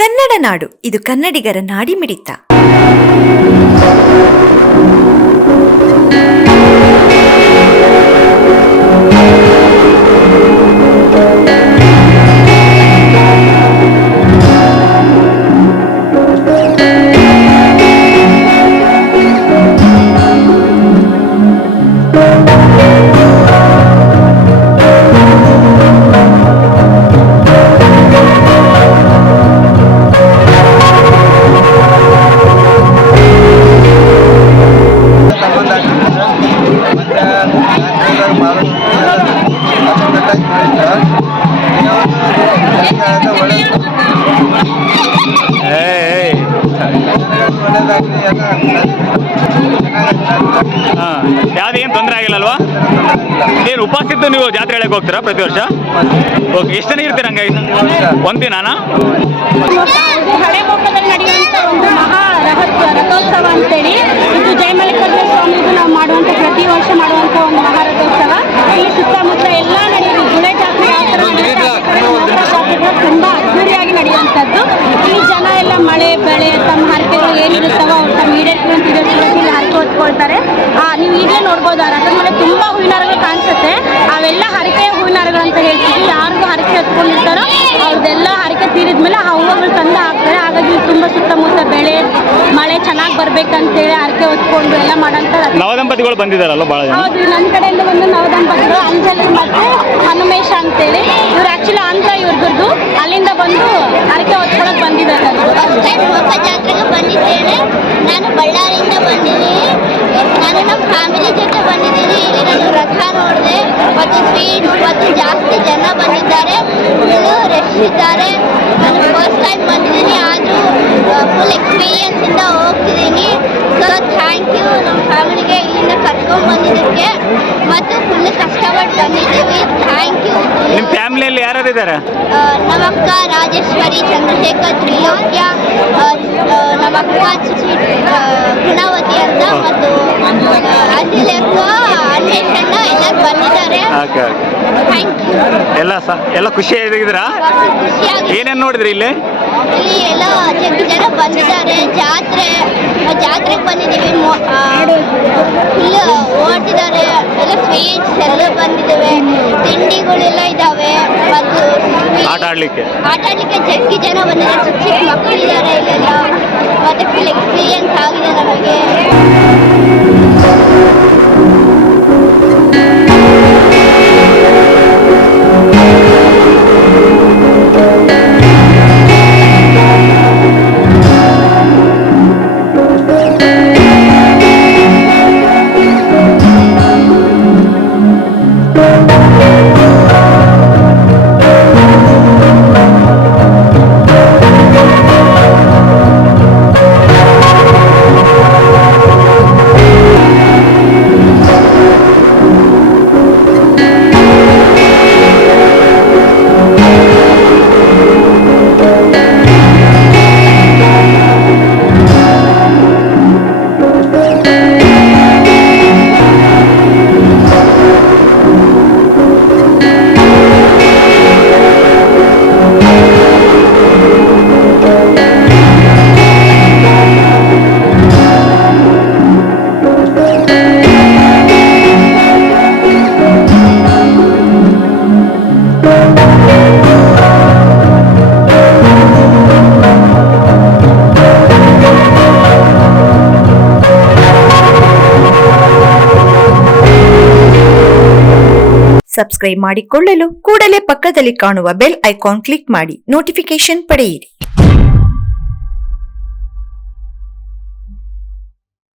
ಕನ್ನಡ ನಾಡು, ಇದು ಕನ್ನಡಿಗರ ನಾಡಿಮಿಡಿತ. ಯಾವ್ದೇನು ತೊಂದರೆ ಆಗಿಲ್ಲಲ್ವಾ? ಏನು ಉಪವಾಸ ಇದ್ದು ನೀವು ಜಾತ್ರೆ ಹೇಳಕ್ಕೆ ಹೋಗ್ತೀರಾ ಪ್ರತಿ ವರ್ಷ? ಓಕೆ, ಎಷ್ಟು ಜನ ಇರ್ತೀರ ಹಂಗಾಗಿ? ಒಂದಿನಾನಾ? ಹಳೆಗೊಪ್ಪದಲ್ಲಿ ನಡೆಯುವಂಥ ಒಂದು ಮಹಾ ರಥೋತ್ಸವ ಅಂತೇಳಿ ಇದು ಜಯಮಲ್ಲಿಕಾರ್ಜುನ ಸ್ವಾಮಿಗೂ ನಾವು ಮಾಡುವಂಥ ಪ್ರತಿ ವರ್ಷ ಮಾಡುವಂಥ ಒಂದು ಮಹಾ ರಥೋತ್ಸವ. ಇಲ್ಲಿ ಸುತ್ತಮುತ್ತ ಎಲ್ಲ ನಡೆಯುವುದು ಗುಳೆ ಜಾತ್ರೆ ಯಾವ ಥರ ತುಂಬ ಅದ್ದೂರಿಯಾಗಿ ನಡೆಯುವಂಥದ್ದು. ಇಲ್ಲಿ ಜನ ಎಲ್ಲ ಮಳೆ ಬೆಳೆ ತಮ್ಮ ಹರಕೆಗಳು ಏನಿರುತ್ತವೋ ಅವ್ರು ತಮ್ಮ ಈಡೇರಿಸುವಂತ ಇಲ್ಲಿ ಹರಕೆ ಹೊತ್ಕೊಳ್ತಾರೆ. ನೀವು ಈಗಲೇ ನೋಡ್ಬೋದು, ಆ ರಥದ ಮೇಲೆ ತುಂಬ ಹೂವಿನಾರಗಳು ಕಾಣಿಸುತ್ತೆ. ಅವೆಲ್ಲ ಹರಕೆ ಹೂವಿನಾರಗಳು ಅಂತ ಹೇಳ್ತೀವಿ. ಯಾರಿಗೂ ಹರಕೆ ಹೊತ್ಕೊಂಡಿರ್ತಾರೋ ಅವ್ರದ್ದೆಲ್ಲ ಹರಕೆ ತೀರಿದ ಮೇಲೆ ಆ ಹೂವುಗಳು ತಂದು ಹಾಕ್ತಾರೆ. ಹಾಗಾಗಿ ತುಂಬ ಸುತ್ತಮುತ್ತ ಬೆಳೆ ಮಳೆ ಚೆನ್ನಾಗಿ ಬರ್ಬೇಕಂತೇಳಿ ಹರಕೆ ಹೊತ್ಕೊಂಡು ಎಲ್ಲ ಮಾಡೋಂಥ ನವದಂಪತಿಗಳು ಬಂದಿದ್ದಾರಲ್ಲ ಭಾಳ ಜನ? ಹೌದು, ನನ್ನ ಕಡೆಯಿಂದ ಬಂದು ನವದಂಪತಿಗಳು ಅಂಜಲಿ ಮತ್ತು ಹನುಮೇಶ ಅಂತೇಳಿ ಇವ್ರು ಆ್ಯಕ್ಚುಲಿ ಆಂಧ್ರ ಇವ್ರದ್ದು. ಅಲ್ಲಿಂದ ಬಂದು ಹರಕೆ ಹೊತ್ಕೊಳಕ್ಕೆ ಬಂದಿದ್ದಾರೆ. ಜಾತ್ರೆಗೆ ಬಂದಿದ್ದೇನೆ. ನಾನು ಬಳ್ಳಾರಿಯಿಂದ ಬಂದಿದ್ದೀನಿ. ನಾನು ನಮ್ಮ ಫ್ಯಾಮಿಲಿ ಜೊತೆ ಬಂದಿದ್ದೀನಿ. ಇಲ್ಲಿ ನಾನು ರಥ ನೋಡಿದೆ ಮತ್ತು ಸ್ವೀಟ್ ಮತ್ತು ಜಾಸ್ತಿ ಜನ ಬಂದಿದ್ದಾರೆ. ಫುಲ್ಲು ರಶ್ ಇದ್ದಾರೆ. ನಾನು ಫಸ್ಟ್ ಟೈಮ್ ಬಂದಿದ್ದೀನಿ, ಆದರೂ ಫುಲ್ ಎಕ್ಸ್ಪೀರಿಯನ್ಸಿಂದ ಹೋಗ್ತಿದ್ದೀನಿ. ಸೊ ಥ್ಯಾಂಕ್ ಯು ನಮ್ಮ ಫ್ಯಾಮಿಲಿಗೆ ಇಲ್ಲಿಂದ ಕರ್ಕೊಂಡು ಬಂದಿದ್ದಕ್ಕೆ ಮತ್ತು ಫುಲ್ ಕಷ್ಟಪಟ್ಟು ಬಂದಿದ್ದೀವಿ. Thank you. ನಿಮ್ಮ ಫ್ಯಾಮಿಲಿಯಲ್ಲಿ ಯಾರು ಇದ್ದಾರೆ? ನಮ್ಮ ಅಕ್ಕ ರಾಜೇಶ್ವರಿ, ಚಂದ್ರಶೇಖರ್, ತ್ರಿಲೋಕ್ಯ, ನಮ್ಮ ಅಕ್ಕ ಗುಣವತಿ ಅಂತ ಮತ್ತು ಅದಿಲೆಕ್ಕ ಅನ್ವೇಷಣ ಎಲ್ಲರೂ ಬಂದಿದ್ದಾರೆ. Thank you. ಎಲ್ಲ ಖುಷಿಯಾಗಿದ್ದೀರಾ? ಏನೇನು ನೋಡಿದ್ರಿ ಇಲ್ಲಿ? ಇಲ್ಲಿ ಎಲ್ಲ ಜನ ಬಂದಿದ್ದಾರೆ. ಜಾತ್ರೆಗೆ ಬಂದಿದ್ದೀವಿ. ಫುಲ್ ಓಡ್ತಿದ್ದಾರೆ. ಎಲ್ಲ ಸ್ವೀಟ್ಸ್ ಎಲ್ಲ ಬಂದಿದ್ದಾವೆ. ತಿಂಡಿಗಳೆಲ್ಲ ಇದ್ದಾವೆ ಮತ್ತು ಆಟ ಆಡಲಿಕ್ಕೆ ಜಗ್ಗಿ ಜನ ಬಂದಿದ್ದಾರೆ. ಚಿಕ್ಕ ಚಿಕ್ಕ ಮಕ್ಕಳಿದ್ದಾರೆ ಇಲ್ಲೆಲ್ಲ. ಮತ್ತು ಫುಲ್ ಎಕ್ಸ್ಪೀರಿಯನ್ಸ್ ಆಗಿದೆ ನಮಗೆ. ಸಬ್ಸ್ಕ್ರೈಬ್ ಮಾಡಿಕೊಳ್ಳಲು ಕೂಡಲೇ ಪಕ್ಕದಲ್ಲಿ ಕಾಣುವ ಬೆಲ್ ಐಕಾನ್ ಕ್ಲಿಕ್ ಮಾಡಿ ನೋಟಿಫಿಕೇಶನ್ ಪಡೆಯಿರಿ.